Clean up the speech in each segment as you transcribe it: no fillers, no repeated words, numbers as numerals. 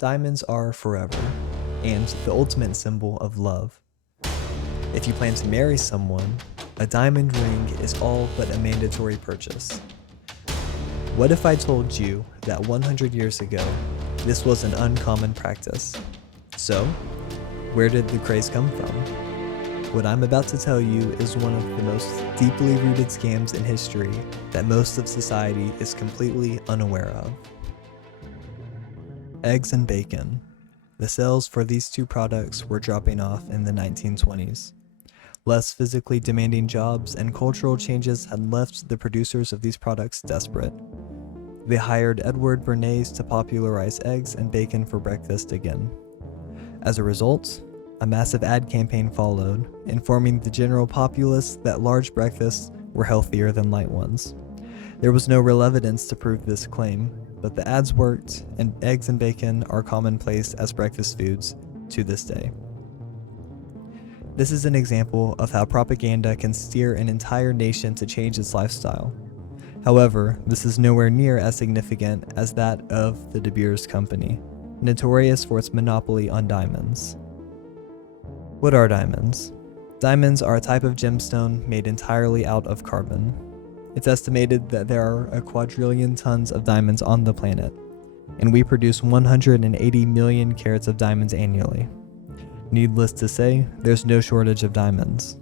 Diamonds are forever, and the ultimate symbol of love. If you plan to marry someone, a diamond ring is all but a mandatory purchase. What if I told you that 100 years ago, this was an uncommon practice? So, where did the craze come from? What I'm about to tell you is one of the most deeply rooted scams in history that most of society is completely unaware of. Eggs and bacon. The sales for these two products were dropping off in the 1920s. Less physically demanding jobs and cultural changes had left the producers of these products desperate. They hired Edward Bernays to popularize eggs and bacon for breakfast again. As a result, a massive ad campaign followed, informing the general populace that large breakfasts were healthier than light ones. There was no real evidence to prove this claim, but the ads worked, and eggs and bacon are commonplace as breakfast foods to this day. This is an example of how propaganda can steer an entire nation to change its lifestyle. However, this is nowhere near as significant as that of the De Beers Company, notorious for its monopoly on diamonds. What are diamonds? Diamonds are a type of gemstone made entirely out of carbon. It's estimated that there are a quadrillion tons of diamonds on the planet, and we produce 180 million carats of diamonds annually. Needless to say, there's no shortage of diamonds.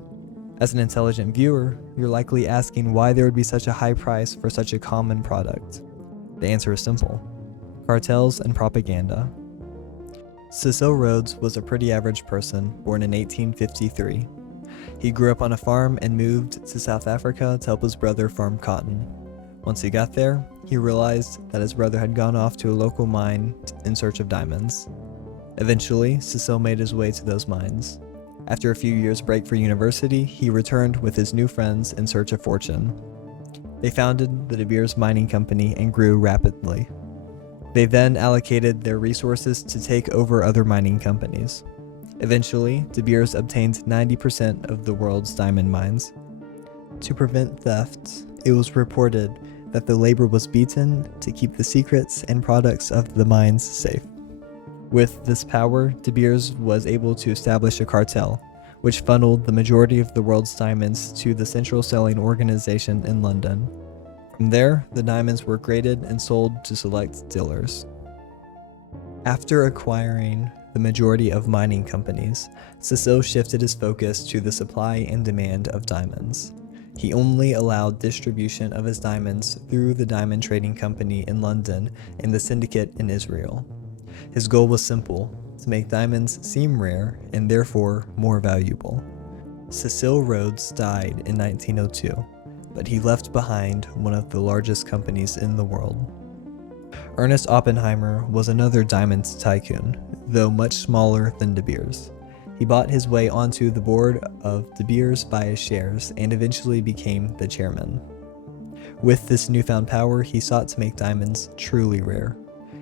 As an intelligent viewer, you're likely asking why there would be such a high price for such a common product. The answer is simple: cartels and propaganda. Cecil Rhodes was a pretty average person born in 1853. He grew up on a farm and moved to South Africa to help his brother farm cotton. Once he got there, he realized that his brother had gone off to a local mine in search of diamonds. Eventually, Cecil made his way to those mines. After a few years' break for university, he returned with his new friends in search of fortune. They founded the De Beers Mining Company and grew rapidly. They then allocated their resources to take over other mining companies. Eventually, De Beers obtained 90% of the world's diamond mines. To prevent theft, it was reported that the labor was beaten to keep the secrets and products of the mines safe. With this power, De Beers was able to establish a cartel, which funneled the majority of the world's diamonds to the central selling organization in London. From there, the diamonds were graded and sold to select dealers. After acquiring the majority of mining companies, Cecil shifted his focus to the supply and demand of diamonds. He only allowed distribution of his diamonds through the Diamond Trading Company in London and the Syndicate in Israel. His goal was simple: to make diamonds seem rare and therefore more valuable. Cecil Rhodes died in 1902, but he left behind one of the largest companies in the world. Ernest Oppenheimer was another diamonds tycoon, though much smaller than De Beers. He bought his way onto the board of De Beers by his shares and eventually became the chairman. With this newfound power, he sought to make diamonds truly rare.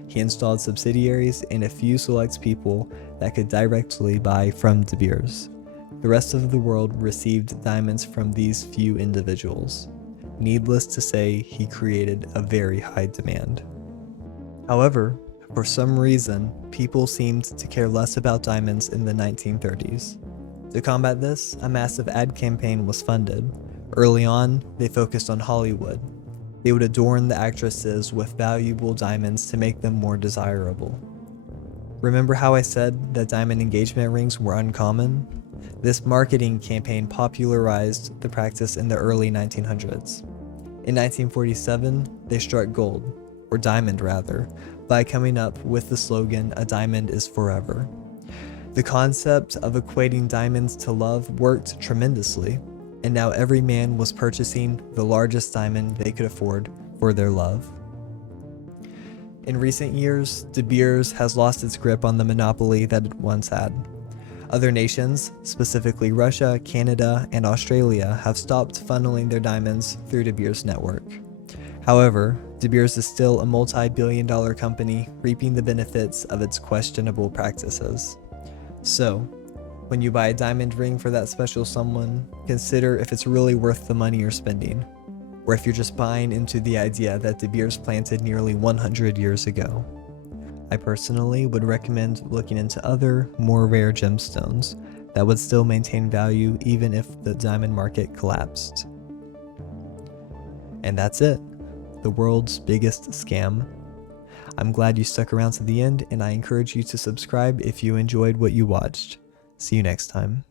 He installed subsidiaries and a few select people that could directly buy from De Beers. The rest of the world received diamonds from these few individuals. Needless to say, he created a very high demand. However, for some reason, people seemed to care less about diamonds in the 1930s. To combat this, a massive ad campaign was funded. Early on, they focused on Hollywood. They would adorn the actresses with valuable diamonds to make them more desirable. Remember how I said that diamond engagement rings were uncommon? This marketing campaign popularized the practice in the early 1900s. In 1947, they struck gold, or diamond rather, by coming up with the slogan, "A diamond is forever." The concept of equating diamonds to love worked tremendously, and now every man was purchasing the largest diamond they could afford for their love. In recent years, De Beers has lost its grip on the monopoly that it once had. Other nations, specifically Russia, Canada, and Australia, have stopped funneling their diamonds through De Beers' network. However, De Beers is still a multi-billion-dollar company reaping the benefits of its questionable practices. So, when you buy a diamond ring for that special someone, consider if it's really worth the money you're spending, or if you're just buying into the idea that De Beers planted nearly 100 years ago. I personally would recommend looking into other, more rare gemstones that would still maintain value even if the diamond market collapsed. And that's it, the world's biggest scam. I'm glad you stuck around to the end, and I encourage you to subscribe if you enjoyed what you watched. See you next time.